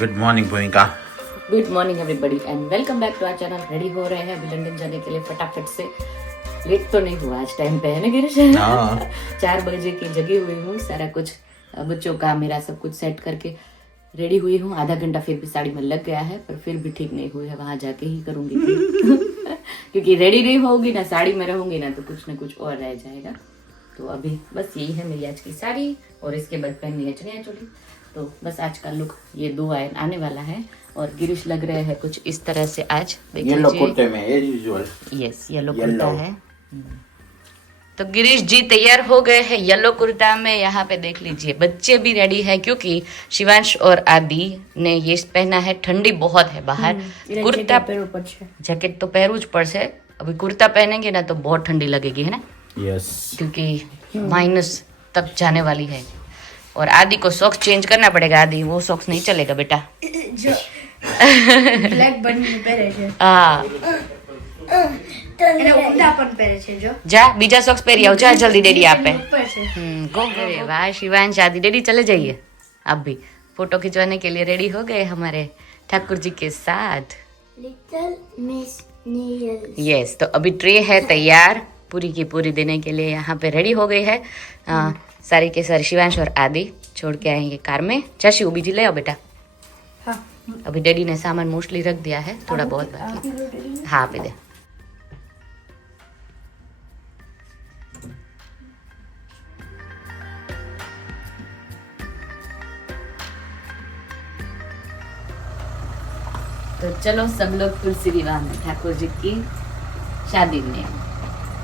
Good morning Bhoomika. Good morning everybody and welcome back to our channel. Ready हो रहे हैं अभी लंदन जाने के लिए फटाफट से। लेट तो नहीं हुआ आज, टाइम पे है ना गिरीश? 4 बजे की जगी हुई हूँ, सारा कुछ बच्चों का मेरा सब कुछ सेट करके रेडी हुई हूँ। आधा घंटा फिर भी साड़ी में लग गया है, पर फिर भी ठीक नहीं हुई है, वहां जाके ही करूंगी क्योंकि रेडी नहीं होगी ना, साड़ी में रहूंगी ना तो कुछ ना कुछ और रह जाएगा। तो अभी बस यही है मेरी आज की साड़ी और इसके बाद पहननी है चनिया चोली। तो बस आज का लुक ये 2 आने वाला है और गिरीश लग रहे हैं कुछ इस तरह से आज। येलो कुर्ते में as usual. Yes, yellow kurta है। तो गिरीश जी तैयार हो गए हैं येलो कुर्ता में। यहाँ पे देख लीजिए बच्चे भी रेडी है क्योंकि शिवांश और आदि ने ये पहना है। ठंडी बहुत है बाहर, कुर्ता जैकेट तो पहनू ज पड़શે। अभी कुर्ता पहनेंगे ना तो बहुत ठंडी लगेगी, है ना? यस, क्योंकि माइनस तक जाने वाली है। और आदि को सॉक्स चेंज करना पड़ेगा। आदि वो सॉक्स नहीं चलेगा बेटा, जो ब्लैक बनी पहरे છે हाँ એને ઊંડા પણ પહેરે છે જો जा बीजा सॉक्स पहरी आओ, जा जल्दी डैडी आप पे। ઉપર છે गो अरे वाह शिवांश आदि डैडी चले जाइए। आप भी फोटो खिंचवाने के लिए रेडी हो गए हमारे ठाकुर जी के साथ। लिटिल मिस नील। यस, तो अभी ट्रे है तैयार पूरी की पूरी देने के लिए। यहाँ पे रेडी हो गई है सारी के सारी। शिवांश और आदि छोड़ के आएंगे कार में। चाची वो बीजी ले आओ बेटा। हाँ, अभी डैडी ने सामान मोस्टली रख दिया है, थोड़ा बहुत बाकी। हाँ पे दे। तो चलो सब लोग तुलसी विवाह में ठाकुर जी की शादी में।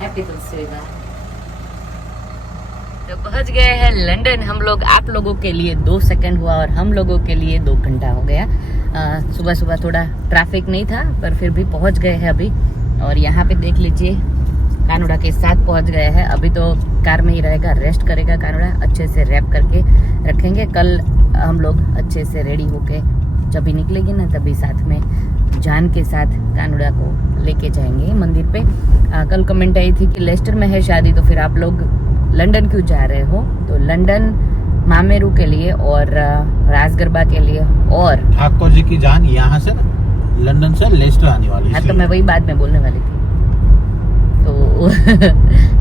हैप्पी तुलसी विवाह। तो पहुंच गए हैं लंदन हम लोग। आप लोगों के लिए 2 सेकंड हुआ और हम लोगों के लिए 2 घंटा हो गया। सुबह सुबह थोड़ा ट्रैफिक नहीं था, पर फिर भी पहुंच गए हैं अभी। और यहाँ पे देख लीजिए कानूड़ा के साथ पहुंच गए हैं। अभी तो कार में ही रहेगा, रेस्ट करेगा कानूड़ा। अच्छे से रैप करके रखेंगे। कल हम लोग अच्छे से रेडी होके जब भी निकलेगी ना तभी साथ में जान के साथ कानूड़ा को लेके जाएंगे मंदिर पे। कल कमेंट आई थी कि लेस्टर में है शादी, तो फिर आप लोग लंदन क्यों जा रहे हो? तो लंदन मामेरू के लिए और रास गरबा के लिए। और ठाकुर जी की जान यहाँ से ना लंदन से लेस्टर आने वाली है। हाँ, तो मैं वही बाद में बोलने वाली थी। तो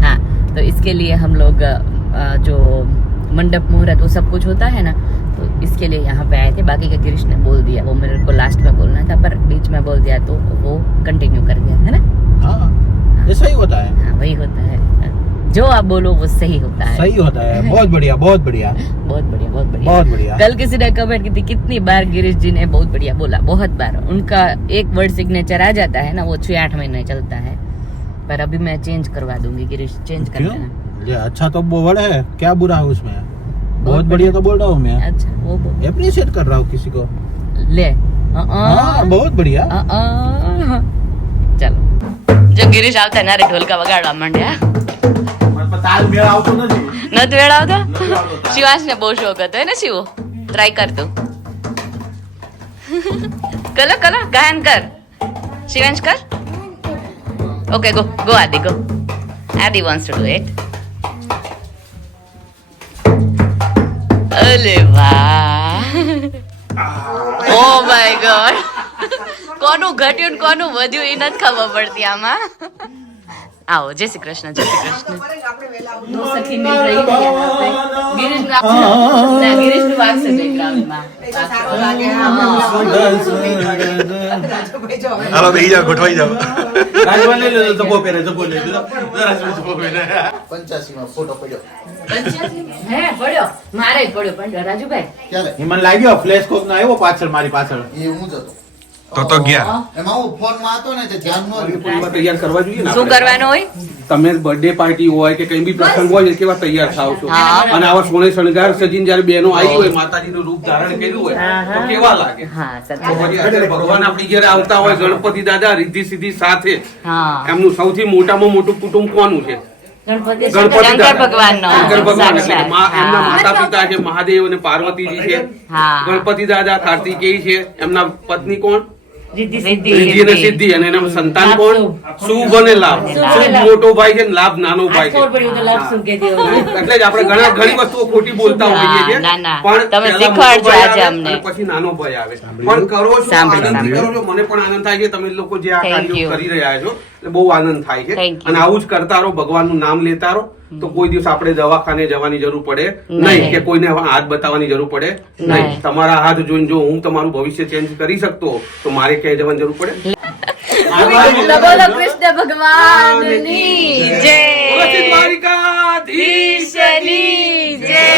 हाँ, तो इसके लिए हम लोग जो मंडप मुहूर्त वो सब कुछ होता है ना, तो इसके लिए यहाँ पे आए थे। बाकी का गिरीश ने बोल दिया, वो मेरे को लास्ट में बोलना था पर बीच में बोल दिया तो वो कंटिन्यू कर दिया, है ना? हाँ, ऐसा ही होता है। हाँ, वही होता है, जो आप बोलो वो सही होता है। सही होता है। बहुत बढ़िया, बहुत बढ़िया, बहुत बढ़िया, बहुत बढ़िया, बहुत बढ़िया। कल किसी ने कमेंट की थी कितनी बार गिरीश जी ने बहुत बढ़िया बोला। बहुत बार उनका एक वर्ड सिग्नेचर आ जाता है ना, वो 6-8 महीने चलता है। पर अभी मैं चेंज करवा दूंगी। गिरीश चेंज कर देना। ये अच्छा तो वर्ड है, क्या बुरा है उसमें? बहुत बढ़िया तो बोल रहा हूँ मैं। अच्छा, वो बोल अप्रिशिएट कर रहा हूँ किसी को। ले। हाँ, बहुत बढ़िया। चलो, जो गिरीश આવતા ના રે ઢોલકા વગાડવા માંડ્યા। તાલ મેળ આવતો નથી। નથી વેળાવતો? શિવાંશ ને બહુ શોખ હતો, હે ને શિવો? ટ્રાય કર તું। કલો કલો ગાયન કર। શિવાંશ કર। ઓકે, ગો ગો આદિ go. આદि wants to do it. અલે વાહ, ઓ માય ગોડ। કોનું ઘટ્યું ને કોનું વધ્યું એ નથી ખબર પડતી આમાં। आओ, जय श्री कृष्ण, जय श्री कृष्ण। 2 सखी मिल रही है यहाँ पे। गिरीश નું વાગશે બેકગ્રાઉન્ડમાં। હાલો બેહી જાઓ, ગોઠવાઈ જાઓ। રાજવાન લઈ લો, જપો પહેરે, જપો લઈ લો, રાજવાન જપો પહેરે। 85 માં ફોટો પડ્યો। 85 હે પડ્યો, મારે પડ્યો પણ રાજુભાઈ ક્યારે? મને લાગ્યો ફ્લેશ કોક ના આવ્યો પાછળ, મારી પાછળ એ હું જ હતો। તો ગયા એમાં હું ફોન માં હતો ને તે ધ્યાન ન રહ્યું। તૈયાર કરવા જોઈએ ને શું આપણે। કરવાનું હોય? તમે બર્થડે પાર્ટી હોય કે કઈ બી પ્રસંગ હોય કેવા તૈયાર થાવ છો, હા। અને આવા સોને શણગાર સજીને જયારે બહેનો આવી હોય, માતાજીનું રૂપ ધારણ કર્યું હોય તો કેવા લાગે? હા, તો સત્ય। પછી અત્યારે ભગવાન આપણી ઘરે આવતા હોય, ગણપતિ દાદા રિદ્ધિ સિદ્ધિ સાથે, હા, એમનું સૌથી મોટામાં મોટું કુટુંબ કોનું છે? ગણપતિ ગણપતિ શંકર દાદા। ભગવાનનો શંકર ભગવાન એટલે સાક્ષાત। એમના હા, માતા પિતા છે મહાદેવ અને પાર્વતીજી છે। હા। ગણપતિ દાદા કાર્તિકેય છે, એમના પત્ની કોણ? રીતિ અને સિદ્ધિ, અને એના સંતાન કોણ? શુભ અને લાભ. શુભ મોટો ભાઈ છે ને લાભ નાનો ભાઈ છે. એટલે જ આપણે ઘણી વસ્તુઓ ખોટી બોલતા હોઈએ છીએ, ના, ના. પણ તમે પહેલા શીખવાડજો મોટો ભાઈ આજે આવે અમને. અને પછી નાનો ભાઈ આવે. પણ કરો છો, સાંભળો, આનંદથી કરો છો. મને પણ આનંદ થાય છે તમે લોકો જે આ Thank કાર્યો you. કરી રહ્યા છો, એટલે બહુ આનંદ થાય છે. Thank you. અને આવું જ કરતા રહો, ભગવાનનું નામ લેતા રહો, તો કોઈ દિવસ આપણે દવાખાને જવાની જરૂર પડે નહીં, કે કોઈને હાથ બતાવવાની જરૂર પડે નહીં. નહીં. તમારા હાથ જોઈને જો હું તમારું ભવિષ્ય ચેન્જ કરી શકતો હોઉં, તો મારે ક્યાંય જવાની જરૂર પડે? તો બોલો કૃષ્ણ ભગવાનની જય, બોલો દ્વારિકાધીશની જય.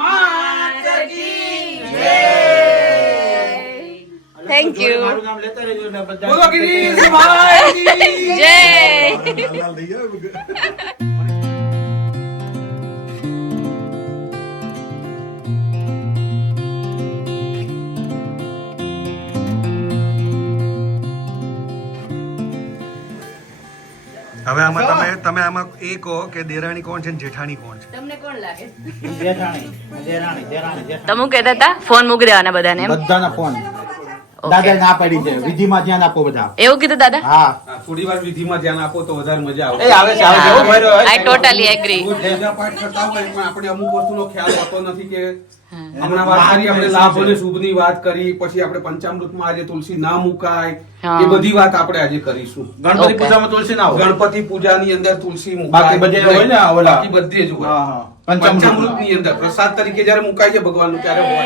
માતા કી થેન્ક યુ. મારું નામ લેતા રહેજો એટલે બધા બોલો ગિરીશભાઈની જય. હવે આમાં તમે આમાં એ કહો કે દેરાણી કોણ છે ને જેઠાણી કોણ છે? તમને કોણ લાગે? દેરાણી. તમે હું કહેતા હતા ફોન મૂકી દેવાના બધાને એમ? બધાના ફોન Okay. દાદા ના પડી છે, વિધિમાં ધ્યાન આપો બધા. એવું કીધું દાદા? હા થોડી વાર વિધિમાં ધ્યાન આપો તો વધારે મજા એ આવે છે, આવે છે. હા. હો, ભાઈ, ભાઈ. I totally agree. રોજ પૂજા પાઠ કરતા હોય પણ આપણે અમુક વસ્તુનો ખ્યાલ હોતો નથી કે હમણાં વાત કરી આપણે લાભ અને શુભની વાત કરી, પછી આપણે પંચામૃતમાં આજે તુલસી ના મુકાય, હા. એ બધી વાત આપણે આજે કરીશું. ગણપતિ Okay. પૂજામાં તુલસી ના હોય. ગણપતિ પૂજાની અંદર તુલસી મુકાય બાકી બધે હોય ને આ ઓલા. બાકી બધે જ હોય. હા, હા. પંચામૃતની અંદર પ્રસાદ તરીકે જ્યારે મુકાય છે ભગવાનનું ત્યારે હોય.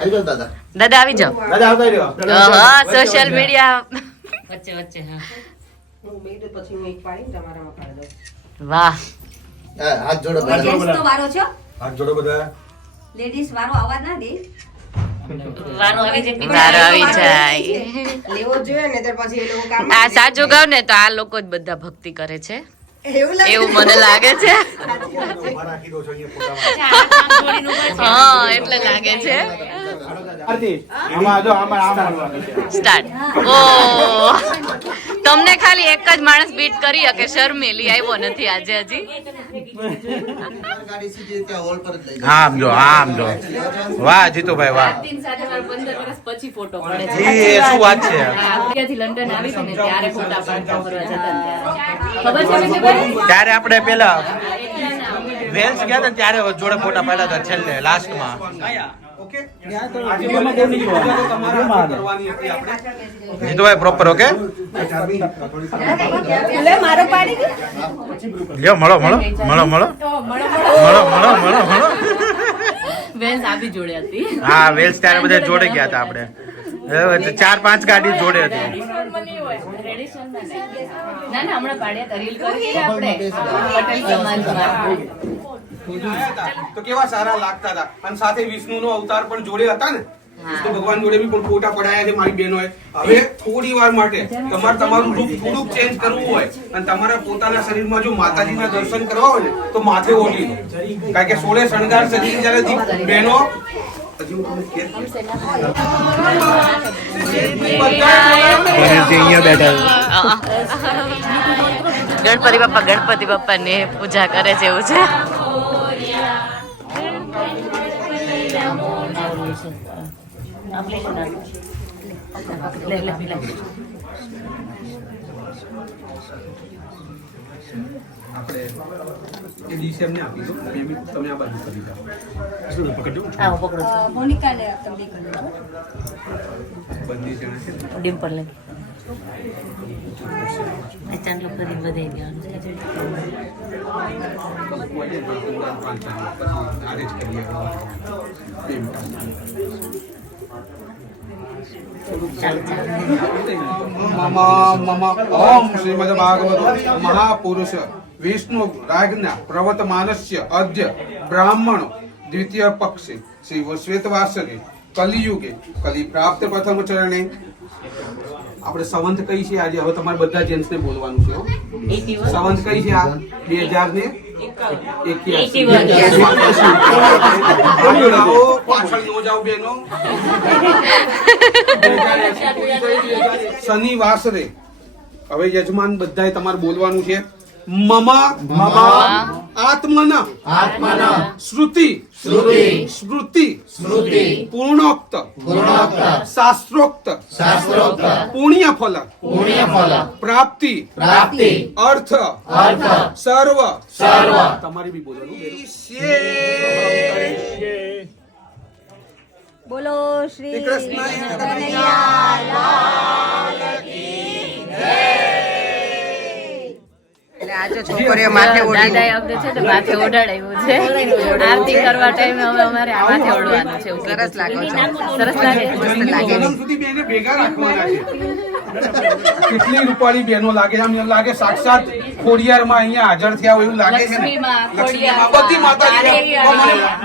આવી જાઓ દાદા. દાદા આવી જાઓ. દાદા આવતા રહ્યો. હા, સોશિયલ મીડિયા વચ્ચે વચ્ચે. હા, વાહ. હાથ જોડો બધા. જેન્ટ્સ તો વારો છો, હાથ જોડો બધા. લેડીઝ વારો આવવા ના દે. વારો આવી જાય. લેવો જોઈએ ને તો પછી એ લોકો કામ આ સાચું કહું ને તો આ લોકો જ બધા ભક્તિ કરે છે એવું લાગે એવું મને લાગે છે. ઉભા રાખી દો છો અહીંયા ફોટામાં. હા, એટલે લાગે છે. આરતી, આમાં જો આમાં આમ મળવાનું છે. સ્ટાર્ટ. ઓ, તમને ખાલી એક જ માણસ બીટ કરી શકે, શર્મિલી આવ્યો નથી આજે હજી. આમ જો, આમ જો. વાહ જીતુભાઈ, વાહ. સાથે મારો 15 વર્ષ પછી ફોટો પડે એ શું વાત છે? ઇન્ડિયાથી લંડન આવી હતી ને ત્યારે ફોટા પાડતા ફરવા જતા ને ત્યારે. ખબર છે વિજયભાઈ? ત્યારે આપણે પેલા વેલ્સ ગયા હતા ને ત્યારે જોડે ફોટા પાડ્યા હતા છેલ્લે લાસ્ટમાં. ઓકે? આજે ગણપતિની પૂજા તો તમારા હાથે કરવાની હતી આપણે. Jitubhai proper okay. લે મારો પાડી દે લ્યો મળો મળો મળો મળો મળો મળો મળો મળો. વેલ્સ આપી જોડે હતી. હા વેલ્સ ત્યારે બધા જોડે ગયા હતા આપણે. 4-5 ગાડી જોડે હતી. ના ના, હમણાં પાડ્યા હતા, રીલ કરી છે આપણે પટેલ સમાજમાં. તો કેવા સારા લાગતા હતા, અને સાથે વિષ્ણુનો અવતાર પણ જોડે હતા ને. વિષ્ણુ ભગવાન જોડે બી પણ ફોટા પડાયા છે મારી બહેનોએ. હવે થોડી વાર માટે તમારે તમારું રૂપ થોડુંક ચેન્જ કરવું હોય અને તમારા પોતાના શરીરમાં જો માતાજીના દર્શન કરવા હોય ને તો માથે ઓઢી લો. કારણ કે 16 શણગાર સજીને જ્યારે બહેનો હજી હું તમને કહે અહીંયા બેઠા. ગણપતિ બાપા ને પૂજા કરે છે એવું છે. આપણે એ ડીશ એમને આપી દો, તમે આ બાજુ કરી જાઓ. હા, હું પકડું છું. મોનિકાને તમે કરો. બંને જણા છે ને. ડિમ્પલ ને ચાંદલો કરી વધે ગયા. આરે જ કરીએ. ઓમ શ્રીમદ ભાગવત મહાપુરુષ વિષ્ણુ રાજ્ઞા પ્રવર્તમાનસ્ય અદ્ય બ્રાહ્મણો દ્વિતીય પક્ષે શ્રી શ્વેતવાસરે કલિયુગે કલિ પ્રાપ્ત પ્રથમ ચરણે આપણે સંવંત કઈ છે આજે? હવે તમારે બધા જેન્ટ્સ ને બોલવાનું છે હો. સંવંત કઈ છે આ? 2081. પાછળ નો જાઓ બેનો. શનિ વાસરે. હવે યજમાન બધાએ તમારે બોલવાનું છે. મમ આત્મન શ્રુતિ સ્મૃતિ પૂર્ણોક્ત શાસ્ત્રોક્ત પુણ્ય ફલ પ્રાપ્તિ અર્થ સર્વ તમારી બી બોલવાનું. બોલો શ્રી એટલે આજે છોકરીઓ માથે ઓઢી દાદાએ અમને છે ને માથે ઓઢાડાયું છે. આરતી કરવા ટાઈમે હવે અમારે આ માથે ઓઢવાનું છે. એવું સરસ લાગો છો. સરસ લાગે છે. મસ્ત લાગે છે. જન્મ સુધી બેને ભેગા રાખવાના છે. કેટલી રૂપાળી બહેનો લાગે છે. આમ એમ લાગે સાક્ષાત ખોડિયારમાં અહીંયા હાજર થયા હોય એવું લાગે છે ને. લક્ષ્મીમાં, લક્ષ્મીમાં, બધી માતાજી.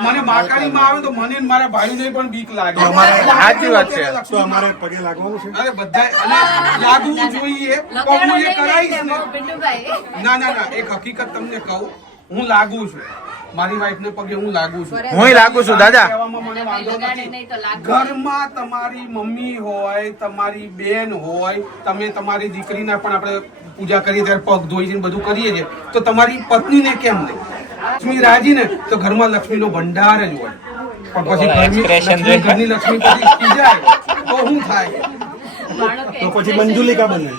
મને માકાણીમાં આવે તો મને ને મારા ભાઈને પણ બીક લાગે. સાચી વાત છે. તો અમારે પગે લાગવાનું છે. અરે બધા અને લાગવું જોઈએ. પણ હું એ કરાવીશ ને. ના ના ના, એક હકીકત તમને કહું, હું લાગુ છું. મારી વાઈફ ને પગે હું લાગુ છું. હુંય લાગુ છું દાદા. કહેવામાં મને વાંધો નથી. ઘરમાં તમારી મમ્મી હોય, તમારી બેન હોય, તમે તમારી દીકરીના પણ આપણે પૂજા કરીએ ત્યારે પગ ધોઈ છે બધું કરીએ છીએ, તો તમારી પત્નીને કેમ નહીં? લક્ષ્મી રાજી ને તો ઘરમાં લક્ષ્મીનો ભંડાર જ હોય. પણ પછી ઘરની લક્ષ્મી પછી જાય તો શું થાય? તો પછી મંજુલિકા બને.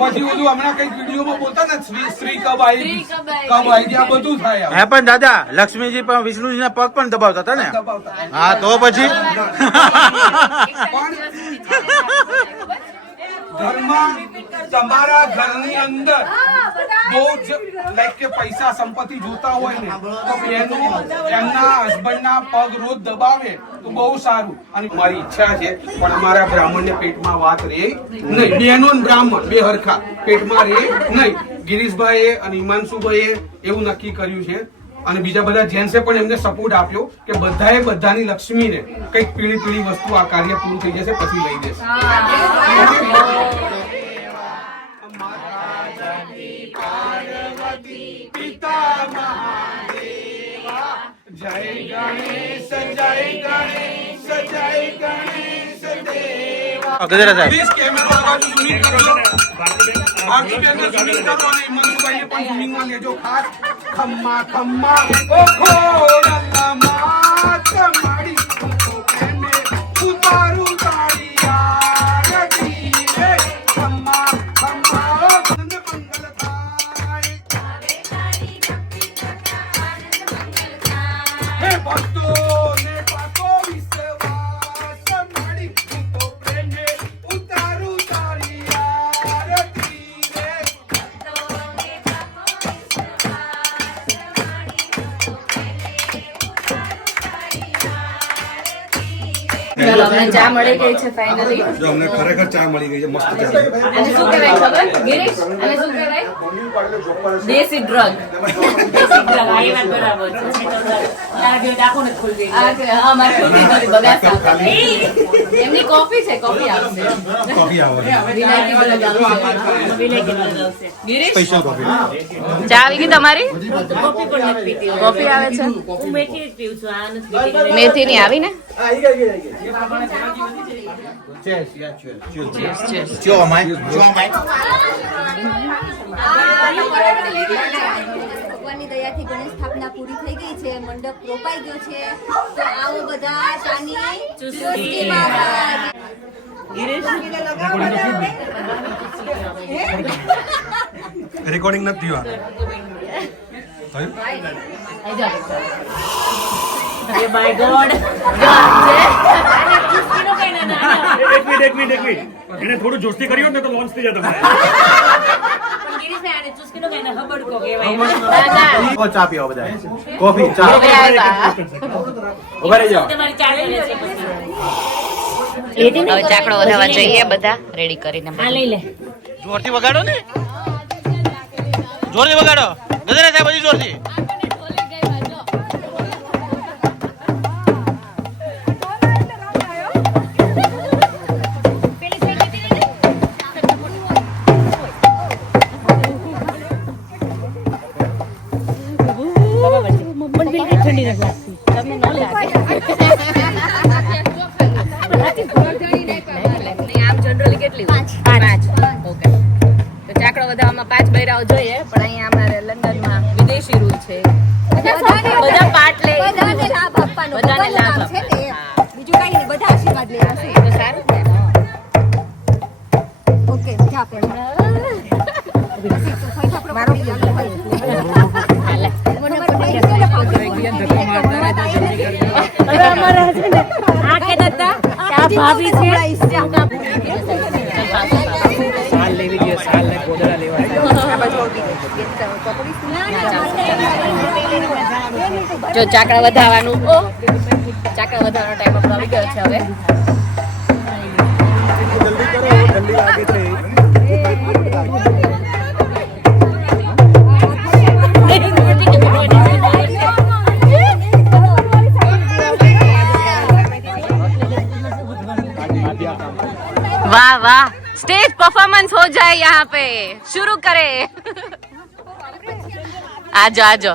પછી ઓલું હમણાં કઈક વિડીયોમાં બોલતા ને શ્રી કબ આવી આ બધું થાય. હે પણ દાદા લક્ષ્મીજી પણ વિષ્ણુજીના પગ પણ દબાવતા હતા ને. દબાવતા. હા તો પછી ઘરમાં તમારા ઘરની અંદર બહુ જ લાઈક કે પૈસા સંપત્તિ જોતા હોય ને તો બહેનો એમના હસબન્ડના પગ રોજ દબાવે તો બહુ સારું. અને મારી ઈચ્છા છે પણ અમારા બ્રાહ્મણને પેટમાં વાત રહે નહીં. બહેનો ને બ્રાહ્મણ બે હરખા પેટમાં રહે નહીં. ગિરીશભાઈએ અને હિમાંશુભાઈએ એવું નક્કી કર્યું છે અને બીજા બધા જેન્ટ્સે પણ એમને સપોર્ટ આપ્યો કે બધાએ બધાની લક્ષ્મીને કંઈક પીળી પીળી વસ્તુ આ કાર્ય પૂરું થઈ જશે પછી લઈ દેશે. જય ગણેશ જય ગણેશ જય ગણેશ દેવા. ગજરા સાહેબ પ્લીઝ કેમેરો આ બાજુ ઝૂમિંગ કરજો. ભારતીબેનને ઝૂમિંગ કરો અને હિમાંશુભાઈને પણ ઝૂમિંગમાં લેજો ખાસ. ખમ્મા ખમ્મા ઓ ખોડલા માત માડી તો પ્રેમે ઉતારું તારી આરતી રે. ખમ્મા ખમ્મા ઓ આનંદ મંગલ થાય. હે ભક્તો ને પાકો વિશ્વાસ માડી તો પ્રેમે ઉતારું તારી આરતી રે. ચાલો અમને ચા મળી ગઈ છે ફાઇનલી. જો અમને ખરેખર ચા મળી ગઈ છે, મસ્ત ચા છે. આને શું કહેવાય ખબર ગિરીશ? આને શું કહેવાય? દેશી ડ્રગ. દેશી ડ્રગ. આ એ વાત બરાબર છે. હા, મારે ખોટી નથી, બગાસ આપે. એમની કોફી છે, કોફી આવશે. કોફી આવે વિલાયતી ડ્રગ આવશે. વિલાયતી ડ્રગ આવશે. Girish, special coffee. ચા આવી ગઈ તમારી? કોફી આવે છે. મેથી ની આવી ને? ભગવાનની દયાથી ગણેશ સ્થાપના પૂરી થઈ ગઈ છે. મંડપ રોપાઈ ગયો છે. તો આવો બધા ચાની ચુસ્કીમાં રેકોર્ડિંગ નથી થયું આ. એક મિનિટ એને થોડું જોશથી કર્યું ને તો લોન્ચ થઈ જતો. ચા પીવા બધા. કોફી ચા. ઉભા રહી જાઓ. હવે ચાકડો વધારવા જઈએ બધા રેડી કરીને. જોરથી વગાડો ને. જોરથી વગાડો. ગજરા સાહેબ બધી જોરથી. આમાં 5 બૈરાઓ જોઈએ પણ અહીંયા અમારે લંડનમાં વિદેશી રૂલ છે બધા પાર્ટ લે બધાને લાભ આપવાનો બધાને લાભ કામ છે ને બીજું કઈ નહીં બધા આશીર્વાદ લેવા છે તો સારું ને ઓકે જા આપણે મારો ભાભી છે જો ચાકડા વધારવાનું ચાકડા વધારવાનો ટાઈમ આપણો આવી ગયો છે હવે वाह वाह स्टेज परफॉर्मेंस हो जाए यहाँ पे शुरू करे आजो आजो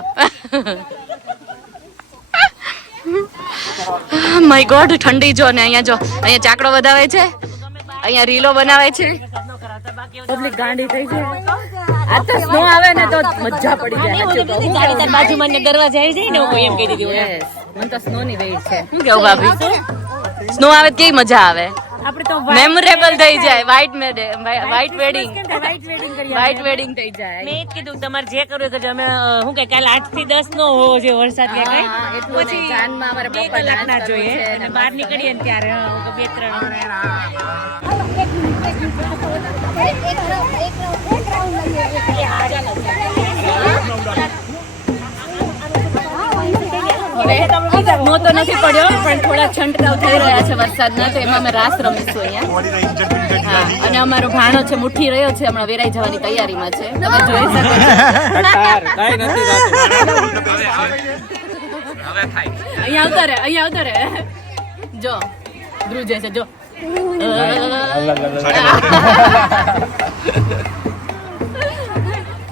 माय गॉड ठंडी जो ने અહીંયા જો અહીંયા ચાકડો વધાવે છે અહીંયા રીલો બનાવે છે પબ્લિક ગાંડી થઈ છે આ તો સ્નો આવે ને તો મજા પડી જાય ગાડી તાર બાજુમાં ને ગરવા જાય છે ને હું એમ કહી દીધી મને તો સ્નો ની વેઈ છે શું કેવું ભાભી સ્નો આવે તો કેવી મજા આવે આપણે તો મેમોરેબલ થઈ જાય વ્હાઈટ વેડિંગ થઈ જાય મેં જ કીધું તમારે જે કરવું કરજો અમે શું કે કાલ 8 થી 10 નો હોવો જોઈએ વરસાદ કે કઈ પછી જાનમાં અમારે 2 કલાક ના જોઈએ અને બહાર નીકળીએ ને ત્યારે 2-3 નો તો નથી પડ્યો પણ થોડા છંટકાવ થઈ રહ્યા છે વરસાદના તો એમાં અમે રાસ રમીશું અહીંયા અને અમારો ભાણો છે મુઠ્ઠી રહ્યો છે હમણાં વેરાઈ જવાની તૈયારીમાં છે તમે જોઈ શકો છો અહીંયા આવતા રે જો ધ્રુજે છે જો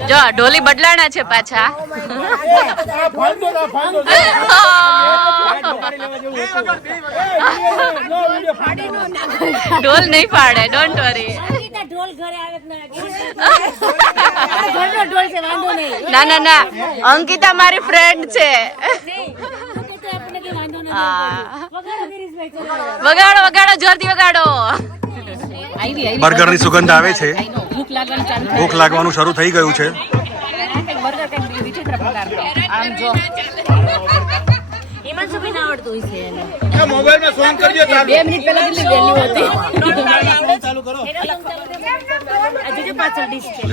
જો ઢોલી બદલાણા છે પાછા ઢોલ નહીં પાડે ડોન્ટ વરી ના ના ના અંકિતા મારી ફ્રેન્ડ છે વગાડો વગાડો જોરથી વગાડો બર્ગર ની સુગંધ આવે છે ભૂખ લાગવાનું શરૂ થઈ ગયું છે આમ જો એમાં શું બી ના આવડતું હોય છે એને મોબાઈલ માં સોંગ કરજો 2 મિનિટ પહેલા કેટલી વેલ્યુ હતી ચાલુ કરો આજે જો પાછળ ડીશ છે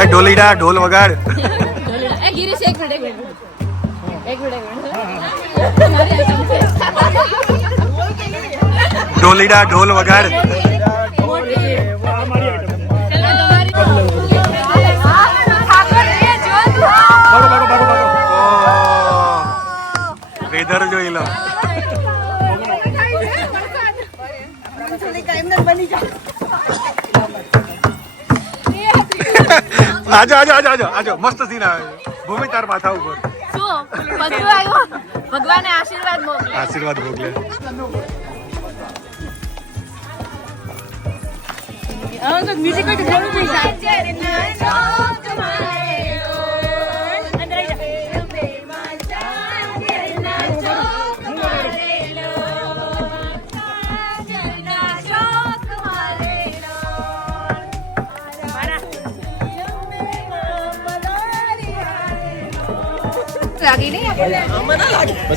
એ ઢોલીડા ઢોલ વગાડ ગિરીશ એક મિનિટ ઢોલીડા ઢોલ વગાડ વેધર જોઈ લો આજો આજો આજો આજો આજો મસ્ત સીન આવે ભૂમિ તાર માથા ઉપર શું બધું આવ્યો ભગવાને આશીર્વાદ મોકલ્યા આશીર્વાદ મોકલે મ્યુઝિક હોય તો ઘણું થઈ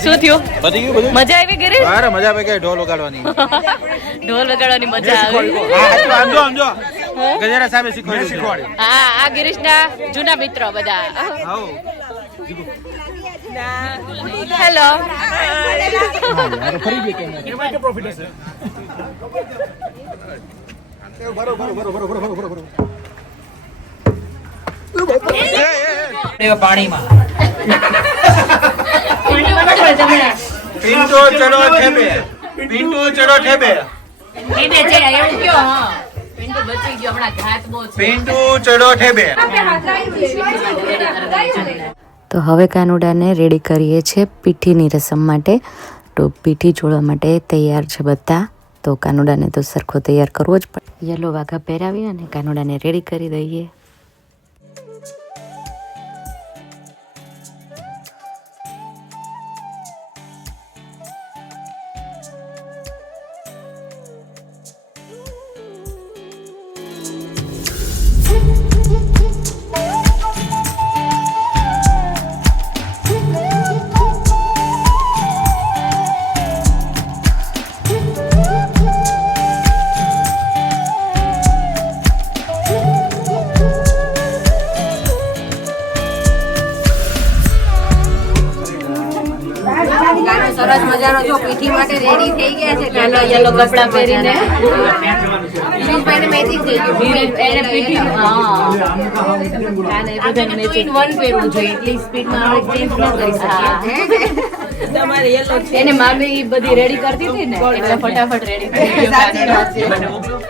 શું થયું મજા આવી ગિરીશ મજા આવે કે ઢોલ વગાડવાની ઢોલ વગાડવાની મજા આવી ગજેરા સાહેબે શીખવાડ્યું હા આ ગિરીશના જૂના મિત્રો બધા હેલો પાણીમાં પિન્ટુ ચડો ઠેબે પિન્ટુ ચડો ઠેબે એવું કયો હા પિન્ટુ બચી ગયો હમણાં ઘાત બહુ છે પિન્ટુ ચડો ઠેબે તો હવે કાનુડાને રેડી કરીએ છીએ પીઠીની રસમ માટે. તો પીઠી જોડવા માટે તૈયાર છે બધા. તો કાનુડાને તો સરખો તૈયાર કરવો જ પડે. યલો વાઘા પહેરાવી અને કાનુડાને રેડી કરી દઈએ. સરસ મજાનો જો પીઠી માટે રેડી થઈ ગયા છે. યલો કપડા પહેરીને દિલીપભાઈને મેચિંગ થઈ ગયું. એને પીઠી વન પહેરવું જોઈએ. એટલી સ્પીડમાં આપણે ચેન્જ ન કરી શકીએ. એને મામી બધી રેડી કરતી હતી ને એટલે ફટાફટ રેડી થઈ ગયો.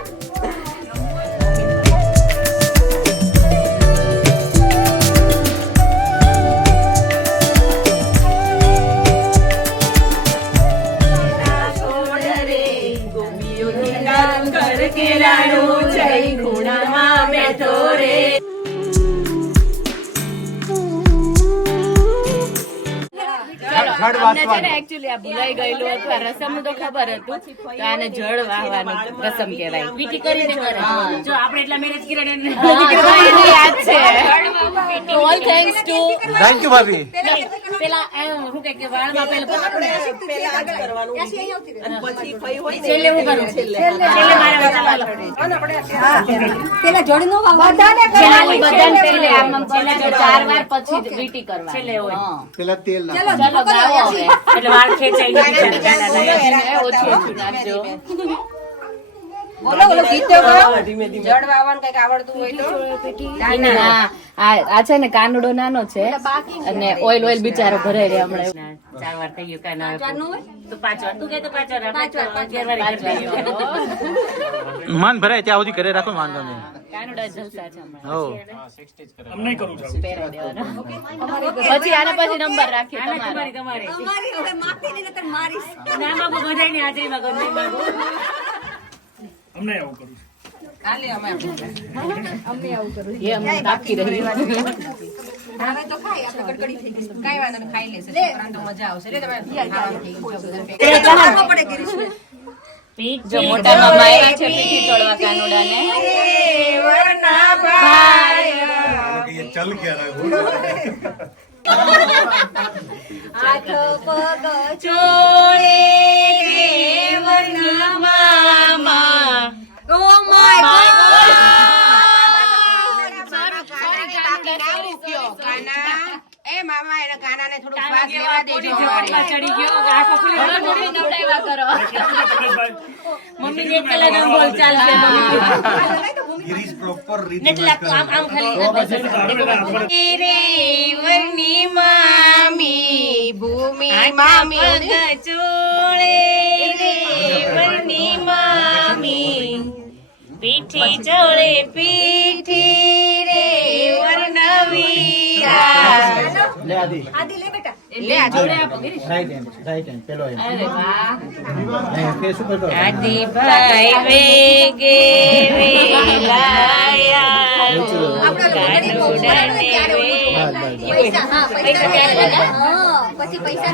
એકચ્યુઅલી આ ભૂલાઈ ગયેલું હતું. આ રસમ નું તો ખબર હતું. તો આને જળ વાહવાનું રસમ કહેવાય. પીઠી કરીને કરે. જો આપણે એટલા મેરેજ કર્યા ને એને યાદ છે. All thanks to thank you ભાભી. પેલા શું કે વાળમાં પેલા છેલ્લે હું કરું છેલ્લે મારે ચાલો પેલા જળ નો બધાને છેલ્લે આમ 4 વાર પછી વીટી કરવા. છેલ્લે હોય. પેલા તેલ ચલો ચાલો ગાવો હવે. એટલે વાળ ખેંચાઈ ઓછું ઓછું નાખજો. બોલો બોલો ગીત તો ગાઓ. જળ વાવવાનું કઈક આવડતું હોય તો. આ છે ને કાનુડો નાનો છે અને ઓઇલ બિચારો ભરાઈ રહે હમણાં. 4 વાર થઈ ગયું કાના વાર નો હોય તો 5 વાર તું કહે તો 5 વાર આપણે 11 વાર કરી લઈએ. માન ભરાય ત્યાં સુધી ઘરે રાખો વાંધો નહીં. કાનુડા જલસા છે હમણાં. હો અમને કરું છું પહેરાઈ દેવાના. પછી આના પછી નંબર રાખીએ તમારો. તમારે અમારી હવે માફી નહીં નતર મારીશ ના માગો બધાય ને આજે માગો નહીં માગો. અમને એવું કરું છું. ખાલી અમે એ અમને તાપી રહી. હવે તો ખાઈ આપણે કડકડી થઈ ગઈ કઈ વાંધો નહીં, ખાઈ લેશે. છોકરાને તો મજા આવશે. લે તમે ખાવાનું થઈ ગયું છે. ખાવા પડે ગિરીશને. જો મોટા મામા આવ્યા છે પીઠી તોડવા કાનુડાને. હાથ પગ ચોળે દેવના મામા. ઓ માય એ મામા એના કાનાને થોડું શ્વાસ લેવા દેજો. ચડી ગયો આખો ખુલી મમ્મી નવડાવ્યા કરો. મમ્મી ને એક કલાક આમ બોલ ચાલશે ગિરીશ પ્રોપર રીત એટલે આમ આમ ખાલી રે વરની મામી ભૂમિ મામી ચોળે રે વરની મામી પીઠી ચોળે પીઠી રે વર્ણવીરા. લે આદિ આદિ લે બેટા લે આ જોડે રાઈટ હેન્ડ પેલો હેન્ડ અરે વાહ. ફેસ ઉપર કરો આદિભાઈ વેગે વેલાયા આપણે પૈસા હા પૈસા ત્યારે હા પછી પૈસા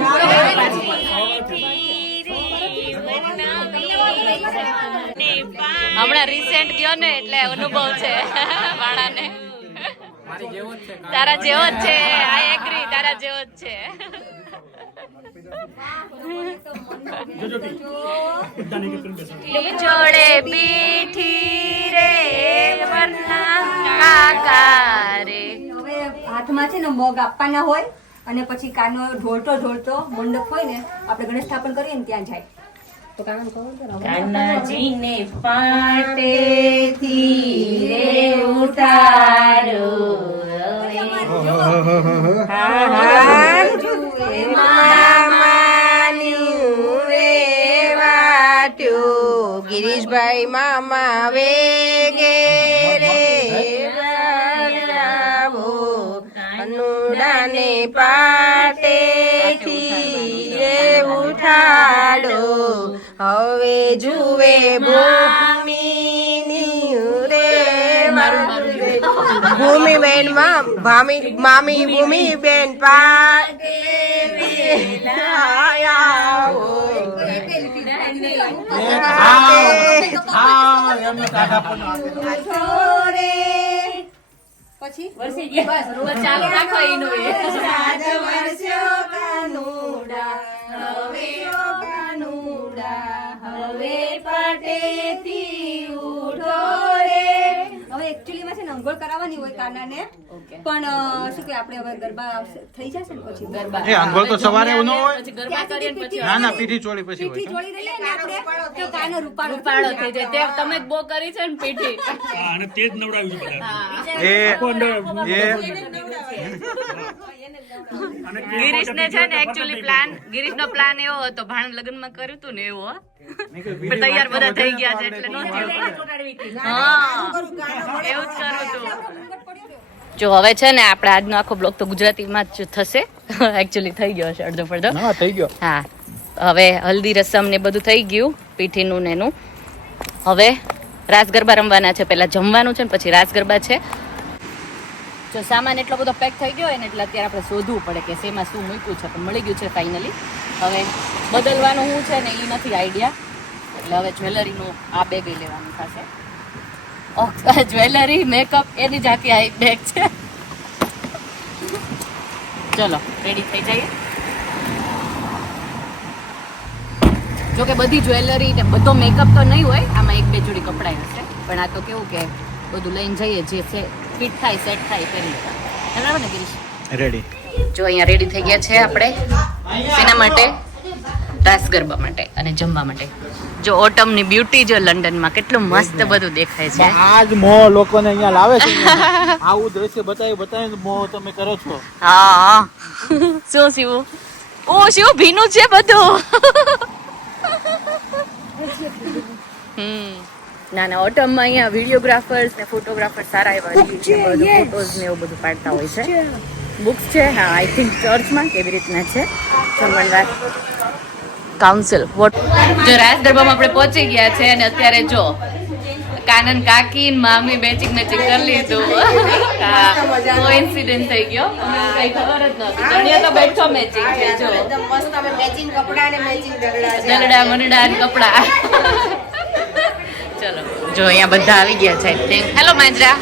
હમણાં રિસેન્ટ ગયો ને એટલે અનુભવ છે વાળાને. તારા જેવો જ છે. આઈ એગ્રી, તારા જેવો જ છે. જોડે પીઠી રે વરના કાકા રે. હવે હાથમાં છે ને મગ આપવાના હોય અને પછી કાનો ઢોળતો મંડપ હોય ને આપણે ગણેશ સ્થાપન કરીએ ને ત્યાં જાય તો કાનાને ખબર છે ને કાનાજીને પાટેથી રે ઉતારો ગિરીશભાઈ મામા વેગે રે વરાવો, કાનુડાને પાટેથી રે ઉઠાડો હવે જુએ ભૂમિની રે ભૂમિ બેન મામી ભૂમિ બેન પાટે પછી વરસી ગયા બસ ચાલુ રાખો એનું એ. સાત વર્ષો કાનુડા હવે પાટેથી ઉઠો રે. હવે એકચ્યુઅલીમાં છે ને અંઘોળ કરાવવાની હોય કાનાને, પણ શું કે આપણે હવે ગરબા થઈ જશે ને પછી ગરબા એ અંઘોળ તો સવારે એવું ન હોય. પછી ગરબા કરીએ ને પછી ના પીઠી ચોળી પછી હોય. પીઠી જોડી દઈએ ને આપણે તો કાનો રૂપાળો ઉપાડો થઈ જાય. તે તમે જ બહુ કરી છે ને પીઠી. હા, અને તે જ નવડાવ્યું છે બધા. એ અને ગિરીશ ને છે ને એકચ્યુઅલી ગિરીશ નો પ્લાન એવો હતો, ભાણ લગ્નમાં કર્યું હતું ને એવો, પણ તૈયાર બધા થઈ ગયા છે એટલે નો થયું. હા એવું જ કરવું હતું. જો હવે છે ને આપણે આજનો આખો બ્લોગ તો ગુજરાતીમાં જ થશે. એકચ્યુઅલી થઈ ગયો છે અડધો પડધો. હા થઈ ગયો. હા હવે હલ્દી રસમ ને બધું થઈ ગયું, પીઠીનું ને એનું. હવે રાસ ગરબા રમવાના છે. પહેલા જમવાનું છે ને પછી રાસ ગરબા છે. જો સામાન એટલો બધો પેક થઈ ગયો હોય ને એટલે અત્યારે આપણે શોધવું પડે કે શેમાં શું મૂક્યું છે, પણ મળી ગયું છે ફાઇનલી. હવે બદલવાનું શું છે ને એ નથી આઈડિયા, એટલે હવે જ્વેલરીનું આ બેગ લેવાનું થશે. જ્વેલરી મેકઅપ એની જ આખી આ બેગ છે. ચલો રેડી થઈ જઈએ. જોકે બધી જ્વેલરી ને બધો મેકઅપ તો નહીં હોય, આમાં એક બે જોડી કપડાં હશે, પણ આ તો કેવું કે બધું લઈને જઈએ જે ફિટ થાય સેટ થાય કરી બરાબર ને ગિરીશ? રેડી. જો અહીંયા રેડી થઈ ગયા છે આપણે એના માટે, રાસ ગરબા માટે અને જમવા માટે. જો ઓટમની બ્યુટી જો લંડનમાં કેટલું મસ્ત બધું દેખાય છે. આજ મો લોકોને અહીંયા લાવે છે. આવું દ્રશ્ય બતાવીને મો તમે કરો છો. હા શું શિવું? ઓ શિવ ભીનું છે બધું. ના ના ઓટમમાં અહીંયા વિડીયોગ્રાફર્સ ને ફોટોગ્રાફર સારા એવા ફોટોઝ ને એવું બધું પાડતા હોય છે. બુક્સ છે, હા આઈ થિંક ચર્ચમાં કેવી રીતના છે જમણવાર કાઉન્સિલ. જો રાસ ગરબામાં આપણે પહોંચી ગયા છે અને અત્યારે જો કાનન કાકી મામી મેચિંગ કરી લીધું. કોઇન્સિડન્સ થઈ ગયો, કઈ ખબર જ નહોતી. દળિયો તો બેઠો મેચિંગ છે. જો એકદમ મસ્ત અમે મેચિંગ કપડા અને મેચિંગ દગડા છે. દલડા મનડા અને કપડા. ચલો જો અહીંયા બધા આવી ગયા છે. હેલો માંજરા,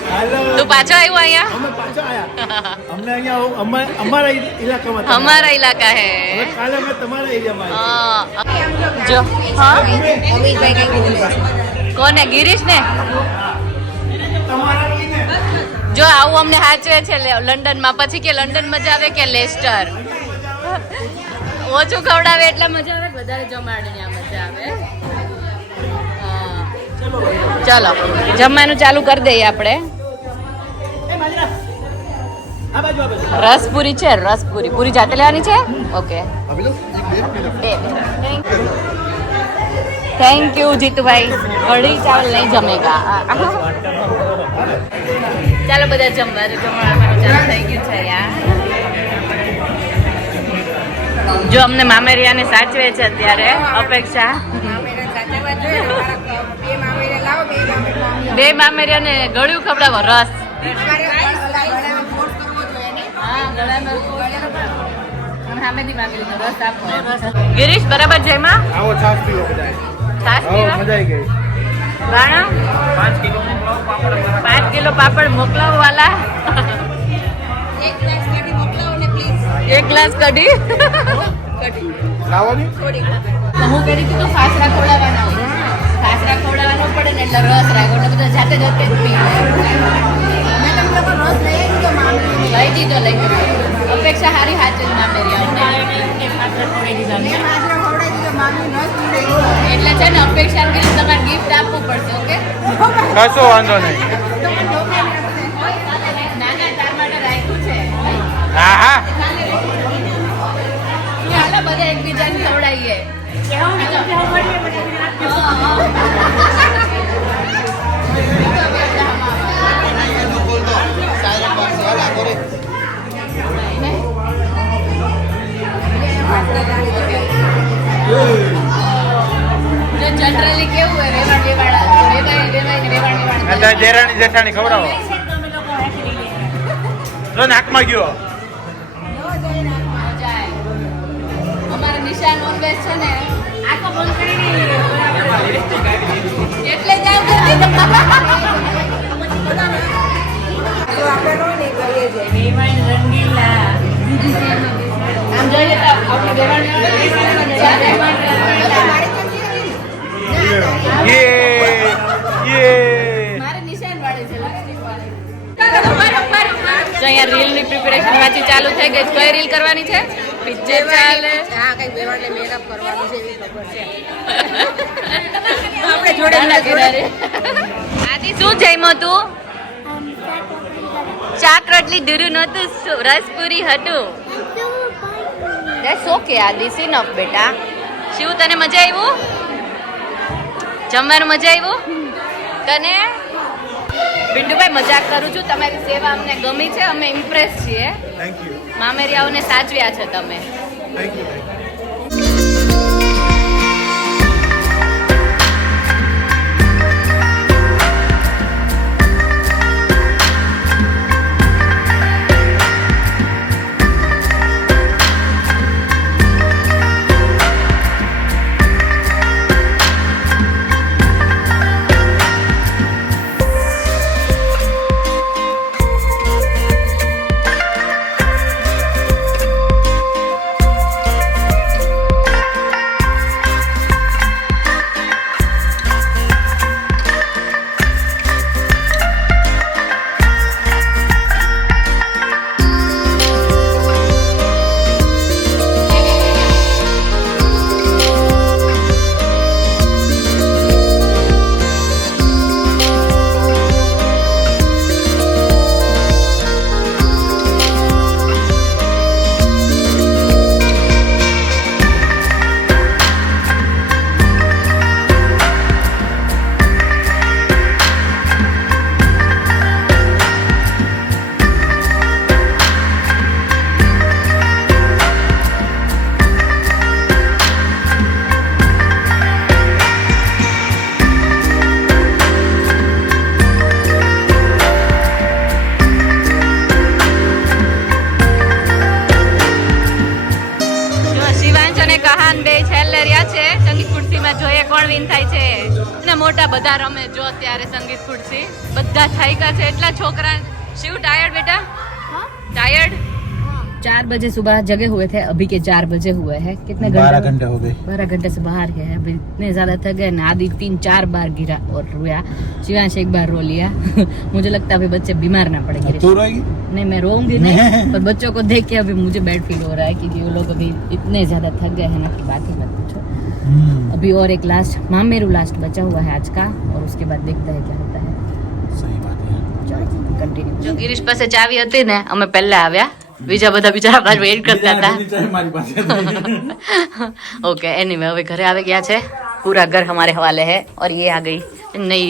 તું પાછો આવ્યો અહીંયા? અમે પાછા આયા. અમને અહીંયા અમારા ઇલાકામાં हमारा इलाका है. કાલે અમે તમારા એરિયામાં जो हाँ અમિતભાઈ કઈ કીધું છે? कौन है? गिरीश ने. જો આવું અમને સાચવે છે લંડન માં, પછી કે લંડન મજા આવે કે લેસ્ટર. ઓછું ખવડાવે એટલે મજા આવે, વધારે જમાડે ત્યાં મજા આવે. ચલો જમવાનું ચાલુ કરી દઈએ આપણે. રસપુરી છે, રસપુરી પૂરી જાતે લેવાની છે. Okay thank you Jitubhai. કઢી ચાવલ નહીં જમેગા. ચાલો બધા જમવાનું ચાલુ થઈ ગયું છે યાર. જો અમને મામેરિયાને સાચવે છે અત્યારે અપેક્ષા. બે મામેરિયાને ગળ્યું ખવડાવો રસ. ગિરીશ બરાબર છે એમાં? આવો છાસ પીવો બધા. છાસ પીવા? મજા આવી ગઈ. રાણા 5 કિલો પાપડ મોકલાવો વાલા. એક ગ્લાસ કઢી. લાવવાની તો હું કરી હતી તો ફાસરા ખવડાવવાના હોય. ફાસરા ખવડાવવાનો પડે ને એટલે રસ રાખો એટલે બધા જાતે જાતે જ પી. લઈ દીધો. અપેક્ષા હારી હાથ જ ના મેરી એટલે છે ને અપેક્ષા તમારે ગિફ્ટ આપવું પડશે. ઓકે કશો વાંધો નહીં. ના ના તાર માટે રાખ્યું છે. હા હા હાલો બધા એકબીજાને ખવડાવીએ. જો જનરલી કેવું હોય વેવાણ અત્યારે દેરાણી જેઠાણી ખવડાવો જો નાકમાં ગયો અમારે નિશા નોનવેજ છે ને આખો બંધ કરી એટલે જ આમ કરતી વેવાણ રંગીલા આમ જોઈએ તો આપણે વેવાણ મારે નિશાન વાળે છે લક્ષ્મી વાળે તો અહીંયા રીલ ની પ્રિપેરેશન પાછી ચાલુ થઈ ગઈ કઈ રીલ કરવાની છે પિક્ચર ચાલે હા કઈ બેવાડને મેકઅપ કરવાનું છે એવી ખબર છે આપણે જોડે આદિ શું જમ્યો તું ચાક રોટલી દૂરું નહોતું રસપુરી હતું ધેટ્સ ઓકે આદિ સિનફ બેટા શિવ તને મજા આવ્યું જમવાનું મજા આવ્યું તને બિંદુભાઈ મજાક કરું છું તમારી સેવા અમને ગમી છે અમે ઇમ્પ્રેસ છીએ થેન્ક યુ મામેરિયાઓને સાચવ્યા છે તમે થેન્ક યુ જોઈએ કોણ વિન થાય છે ને મોટા બધા રમે જો ત્યારે સંગીત ખુરશી બધા થાયકા છે એટલા છોકરા शिव टायर्ड बेटा टायर्ड 4 बजे सुबह जगे हुए थे अभी के 4 बजे हुए हैं कितने 12 घंटे हो गए 12 घंटे से बाहर है अभी इतने ज्यादा थक गए ना आदि 3-4 बार गिरा और रोया शिवांश एक बार रो लिया मुझे लगता है अभी बच्चे बीमार ना पड़ेंगे तू रोएगी नहीं मैं रोऊंगी नहीं पर बच्चों को देख के अभी मुझे बैड फील हो रहा है क्योंकि वो लोग अभी इतने ज्यादा थक गए हैं ना कि बात ही मत पूछो अभी और एक लास्ट मामेरू लास्ट बचा हुआ है आज का और उसके बाद देखते हैं क्या होता है सही बात है કન્ટિન્યુ જો ગિરીશ પાસે ચાવી હતી ને અમે પહેલા આવ્યા બીજા બધા બિચારા પાછળ વેઇટ કરતા હતા મારી પાસે ओके एनीवे હવે ઘરે આવી ગયા છે પૂરા ઘર हमारे हवाले है और ये आ गई नई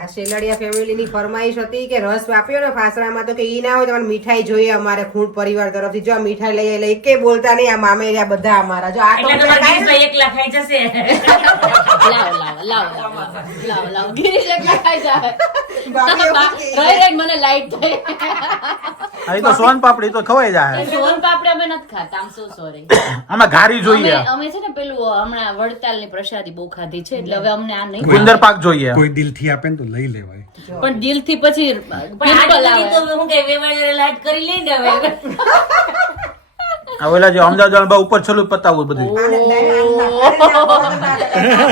આ શેલડિયા ફેમિલીની ફરમાઈશ હતી કે રસ આપ્યો ને ફાસરામાં તો કે ઈ ના હોય તમારે મીઠાઈ જોઈએ અમારે ખૂંટ પરિવાર તરફથી જો આ મીઠાઈ લઈ એટલે એકે બોલતા નહીં આ મામેરિયા બધા અમારા જો આ તો એકલા ખાઈ જશે લાવ ગિરીશ એકલા ખાઈ જાય રહી મને લાઈટ થઈ અહીં તો સોન પાપડી તો ખવાઈ જાય સોન પાપડી અમે નથી ખાતા આમ સો સોરી આમાં ઘારી જોઈએ અમે છે ને પેલું હમણાં વડતાલની પ્રસાદી બહુ ખાધી છે એટલે હવે અમને આ નહીં ગુંદર પાક જોઈએ કોઈ દિલથી આપે ને તો લઈ લેવાય પણ દિલથી પછી પિમ્પલ આવે તો હું કે વેવાણે લાઈટ કરી લઈને હવે આ ઓલા જે અમદાવાદ બા ઉપર છલું પતાવું બધું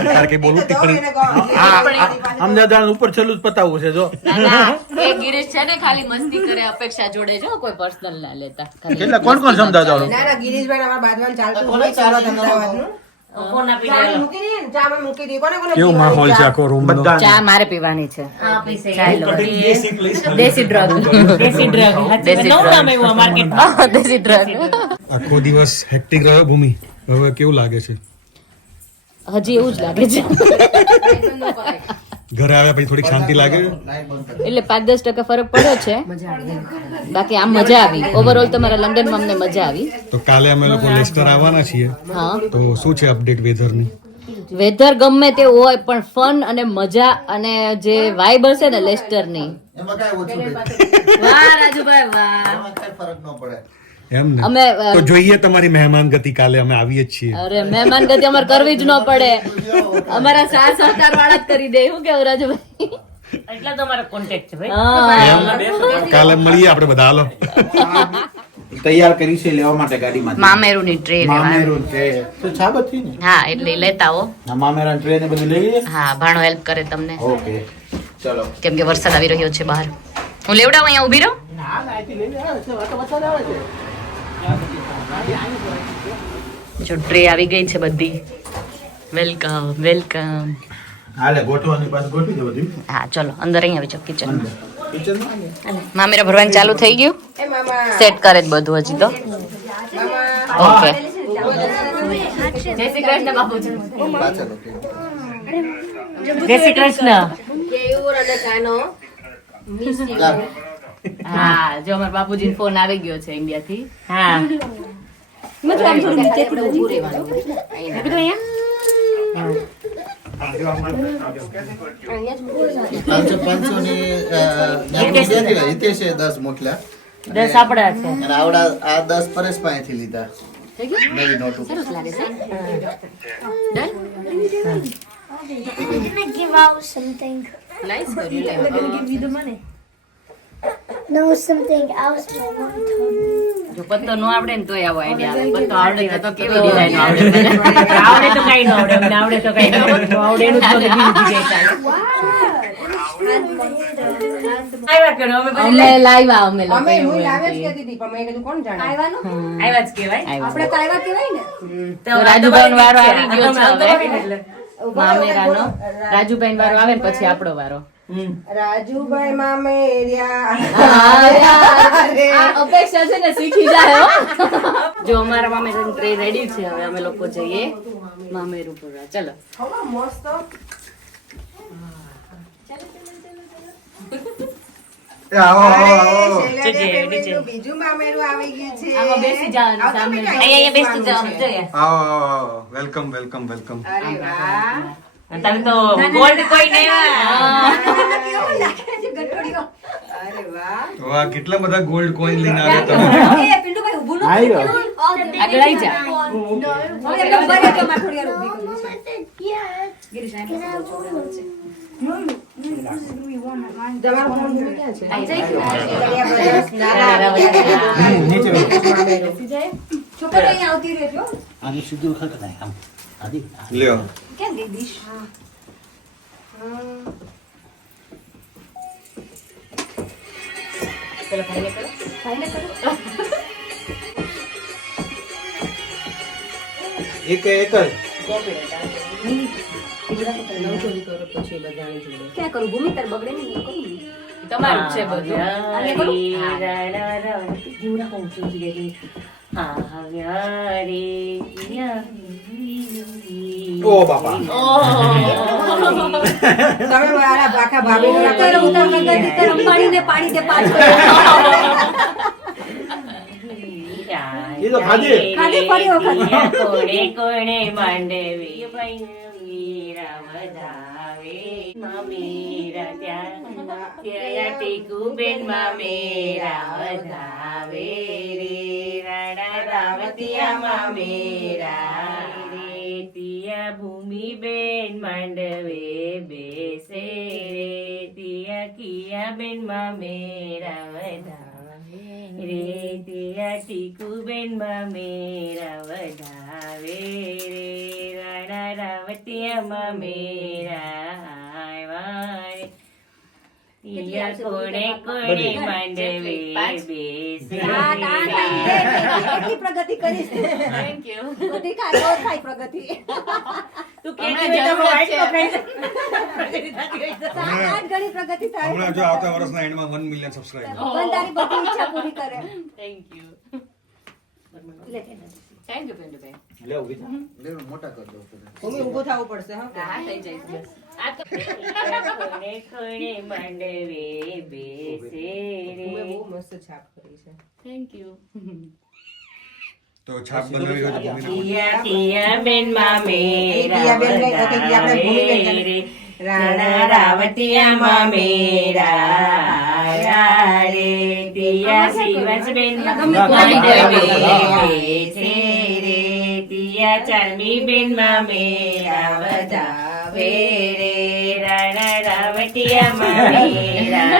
તારે કઈ બોલું ટિપ્પણી અમદાવાદ ઉપર છલું જ પતાવવું છે જો એ ગિરીશ છે ને ખાલી મસ્તી કરે અપેક્ષા જોડે જો કોઈ પર્સનલ ના લેતા કેટલા કોણ કોણ સમજાવતા ના ના ગિરીશભાઈ અમારા બાજવાન ચાલતું હોય સુરત અમદાવાદનું ફોન આપી ચા મૂકી દઈએ ને, ચા અમે મૂકી દઈએ. કોને કોને કેવો માહોલ છે આખો રૂમ નો બધા ચા મારે પીવાની છે દેશી ડ્રગ દેશી ડ્રગ દેશી નવું નામ આવ્યું આ માર્કેટમાં દેશી ડ્રગ આખો દિવસ હેક્ટિક રહ્યો ભૂમિ હવે કેવું લાગે છે હજી એવું જ લાગે છે ઘરે આવ્યા પછી થોડીક શાંતિ લાગે. એટલે 5-10% ફરક પડ્યો છે. બાકી આમ મજા આવી. ઓવરઓલ તમારા લંડનમાં અમને મજા આવી. તો કાલે અમે લોકો લેસ્ટર આવવાના છીએ. હા, તો શું છે અપડેટ વેધરની? વેધર ગમે તે હોય પણ ફન અને મજા અને જે વાઇબ હશે ને લેસ્ટરની, એમાં કાંઈ ઓછું નહીં. વાહ રાજુભાઈ વાહ. એમાં કાંઈ ફરક ન પડે. એમ ને? અમે તો જોઈએ તમારી મહેમાન ગતિ કાલે અમે આવીએ જ છીએ. અરે મહેમાન ગતિ અમારે કરવી જ ન પડે. અમારા સાથ સહકાર વાળા જ કરી દે. શું કેવું રાજુભાઈ? એટલે તો અમારો કોન્ટેક્ટ છે ભાઈ. હા. એમ? કાલે મળીએ આપણે બધા. હાલો. તૈયાર કરી છે લેવા માટે ગાડીમાં. મામેરુની ટ્રે મામેરું છે તો છાબથી ને. હા, એટલે લેતા આવો. આ મામેરા ટ્રેન ને બધું લઈ લઈએ. હા, ભાણો હેલ્પ કરે તમને. ઓકે ચલો. કેમ કે વરસાદ આવી રહ્યો છે બહાર. હું લેવડાવું અહીંયા ઊભી રહું? ના ના અહીંથી લઈ લે. આવે છે વાતો વરસાદ આવે છે. જો ટ્રે આવી ગઈ છે બધી. Welcome welcome. હાલે ગોઠવાની પાસે ગોઠવી દે બધી. હા, ચલો અંદર અહીં આવી જાઓ કિચન. કિચનમાં મામેરા ભરવાનું ચાલુ થઈ ગયું. એ મામા સેટ કરે જ બધું હજી તો. મામા ઓકે. જય શ્રી કૃષ્ણ બાપુજી. પાછળ ઓકે. જય શ્રી કૃષ્ણ. કેયુર અને કાનો લાવ. હા, જો અમારા બાપુજી ફોન આવી ગયો છે ઇન્ડિયા થી. હા. મતલબ આમ થોડું નીચેથી ઊભું રહેવાનું. પાંચસો ની ત્યાંથી હિતેશે 10 મોકલ્યા 10 આપડા છે. અને આવડા આ 10 પરેશ પાસેથી લીધા નવી નોટો. સરસ લાગે છે. give out something. નાઈસ કર્યું લે. No, something else my mom told me. જો પત્તો નો આવડે ને તોય આવો આઈડિયા આવે. પત્તો આવડે તો કેવી ડિઝાઇન આવડે. આવડે તો કઈ ન આવડે. અમને આવડે તો કઈ ન આવડે. તો આવડે એનું જ બધું બીજી જગ્યાએ ચાલે. આવ્યા કરો અમે પછી અમે લાવ્યા અમે લોકો અમે હું એવું લાવે જ હતું. કહેતી હતી પણ મેં કીધું કોણ જાણે. આવ્યાનું આવ્યા જ કહેવાય. આપણે તો આવ્યા કહેવાય ને. તો રાજુભાઈ વારો આવી ગયો છે હવે. એટલે મામેરાનો રાજુભાઈ વારો આવે ને પછી આપણો વારો. રાજુભાઈ મામેરિયા આ અપેક્ષા છે ને શીખી જાય હો. જો અમારા મામેરાની ટ્રે રેડી છે. હવે અમે લોકો જઈએ મામેરું પૂરા. ચલો. મસ્ત આવો આવો આવો. શૈલાજા ફેમિલીનું બીજું મામેરું આવી ગયું છે. આમાં બેસી જવાનું આવો સામે. તમે અહીંયા બેસી જાઓ જોઈએ. આવો આવો આવો. Welcome welcome welcome. અરે વાહ તમે તો ગોલ્ડ કોઈ નહીં. કેવું લાગે છે ગઠોડીઓ. અરે વાહ વાહ, કેટલા બધા ગોલ્ડ કોઈન લઈને આવ્યા તમે. એ પિન્ટુભાઈ ઊભું ન આવ્યો. આગળ આવી જા. હવે આપણે ઉભા રહેજો, અમારે થોડી વાર ઊભી કરવી છે. ગિરીશ, આ પાસે બહુ છોકરાઓ છે. તમારો ફોન ક્યાં છે? આવી જાય કે? નીચે છોકરીઓ અહીંયા આવતી રહેજો. આની સીધું ખડખડાય આમ. આદી લ્યો. ક્યાં ગઈ ડીશ? ચલો ભાઈને કરો. ભાઈને કરો. એક એક જ ક્યાં કરું? ભૂમિ તાર બગડે ને નહીં કરું ને. તમારું જ છે બધું. ઓ બાપા. તમે મારા બાકા ભાભીનું અત્યારે હું તમને કહી દઈશ, તારે અંબાડીને પાડી દે પાછો. એ તો ખાધી. ખાધી ફરી વખત. કોણે કોણે માંડવી વીરા વધાવે મામેરા ત્યાં ટીકુબેન મામેરા વધાવે રે રાણા રાવતિયા મામેરા રે તિયા ભૂમિબેન માંડવે બેસે રે તિયા કિયાબેન મામેરા વધાવે રે તિયા ટીકુબેન મામેરા વધાવે રે રાણા રાવતિયા મામેરા આવ્યા રે તિયા કોણે કોણે માંડવે બેસે હા, તાણ થાય. કેટલી પ્રગતિ કરીશ. Thank you. બધી ખાય તો થાય પ્રગતિ. તું હમણાં કેવી જરૂર જ છે. 7-8 ગણી પ્રગતિ થાય. હમણાં જો આવતા વર્ષના એન્ડમાં 1 મિલિયન સબસ્ક્રાઇબર. ભગવાન તારી બધી ઈચ્છા પૂરી કરે. Thank you. લે, લે. Thank you Pintubhai. મમ્મી ઊભું થવું પડશે હા હા થઈ જાય બસ. આ તો ખૂણે ખૂણે માંડવે બેસે રે. બહુ મસ્ત છાપ કરી છે થેન્ક યુ. તો છાપ બનાવી હોય તો ભૂમિને ટિયા ટિયા બેન માં મેરા ટિયા બેન ને ઓકે આપણે ભૂમિબેન ને રે રાણા રાવટિયા માં મેરા આયા રે ટિયા શિવાસ બેન માં માંડવે બેસે રે ટિયા ચારમી બેન માં મેરા વધાવે રે રાણા રાવટિયા માં મેરા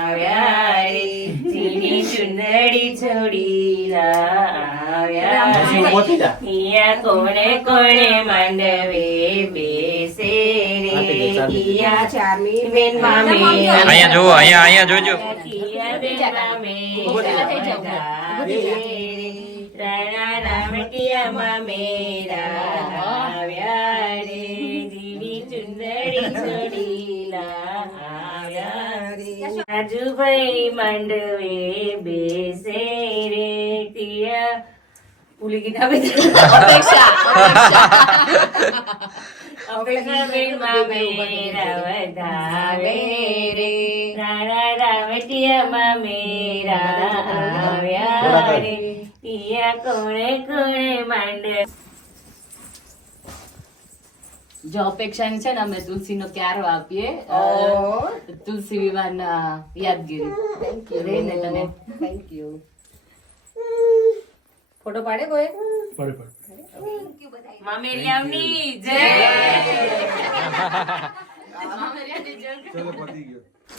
આવ્યા રે સીની ચુંદડી છોડી લાવ્યા હિયા કોણે કોણે માંડવે બેસે રે હિયા ચારમી બેન માં મેરા અહીંયા જોવો, અહીંયા જોજો. હિયા બેન માં મેરા વધાવે રે રાણા રાવટિયા માં મેરા આવ્યા રે જીવી ચુંદડી છોડી લાવ્યા રે રાજુભાઈ માંડવે બેસે રે ટિયા ભૂલી ગઈ ના અપેક્ષા બેન માં મેરા વધાવે રે રાણા રાવટિયા માં મેરા આવ્યા રે ટિયા કોણે કોણે માંડવે. જો અપેક્ષા છે ને અમે તુલસી નો ક્યારો આપીએ તુલસી વિવાહના યાદગીરી રે ને તને. થેન્ક યુ ફોટો પાડે કોઈ મામેરિયાની જય.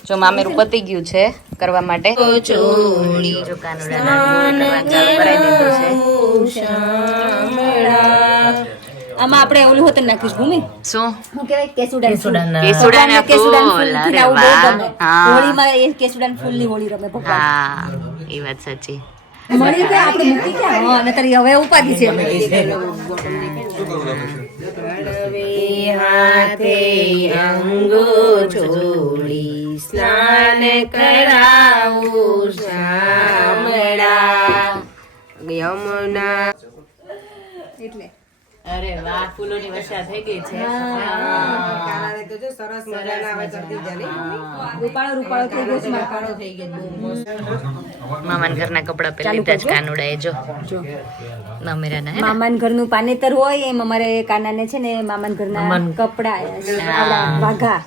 જો મામેરું પતી ગયું છે કરવા માટે ચોળી જો કાનુડાના ચાલુ કરાવી દીધું છે. આમાં આપણે ઓલું હોતન નાખીશ ભૂમિ શું હું કહેવાય કેસુડાન કેસુડાના કેસુડાન ફૂલ. ફૂલ અરે આવું બહુ વાહ. ગમે હા. હોળીમાં એ કેસુડાન ફૂલની હોળી રમે ભગવાન હા એ વાત સાચી. મળી ગયા આપણે મૂકી ગયા હા અને તારી હવે ઉપાધિ છે હાથે અંગો જોડી સ્નાન કરાવું શામળા યમુના એટલે અરે વાહ ફૂલોની વર્ષા થઈ ગઈ છે. કાનાને તો જો સરસ મજાના આવે કરતી જાને રૂપાળો રૂપાળો થઈ ગયો છે મારો કાળો થઈ ગયો બહુ મસ્ત મામાના ઘરના કપડા પહેરી લીધા જ કાનુડાએ જો મામેરાના હે ને? મામાન ઘરનું પાનેતર હોય એમ અમારે કાનાને છે ને મામાન ઘરના કપડા વાઘા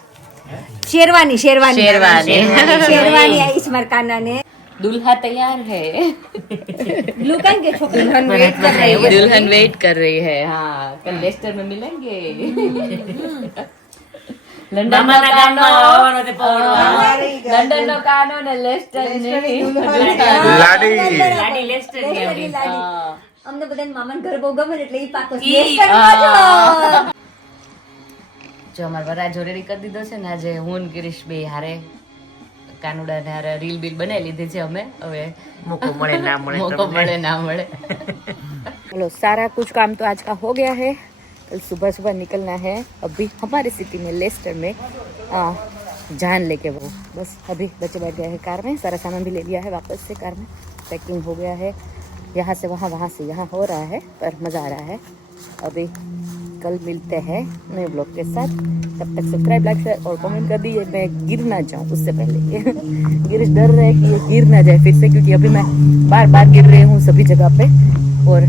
શેરવાની શેરવાની. શેરવાની આવી છે મારા કાનાને दुल्हा तैयार है. लुकन के छोकरी दुल्हन वेट कर रही है. हाँ कल लेस्टर में मिलेंगे. લંડન નો કાનો ને લેસ્ટર લાડી લેસ્ટર ની આપણી. અમને બધાને મામાન ઘર બહુ ગમે એટલે ઈ પાકો જો અમાર વરા જોડેરી કરી દીધો છે ને આજે હું ને ગિરીશ બે હારે કાનુડા ને હારે રીલ બીલ બનાવી લીધી છે અમે. હવે મોકો મળે ના મળે. चलो सारा कुछ काम तो आज का हो गया है. कल सुबह सुबह निकलना है. अभी हमारे सिटी में लेस्टर में जान लेके वो बस अभी बच्चे बैठ गए हैं कार में. सारा सामान भी ले लिया है वापस से कार में. पैकिंग हो गया है. यहाँ से वहाँ, वहाँ से यहाँ हो रहा है पर मज़ा आ रहा है. अभी कल मिलते हैं नए ब्लॉग के साथ. तब तक सब्सक्राइब लाइक शेयर और कमेंट कर दीजिए. मैं गिर ना जाऊँ उससे पहले. गिरीश डर रहे कि ये गिर ना जाए फिर से क्योंकि अभी मैं बार बार गिर रही हूँ सभी जगह पे और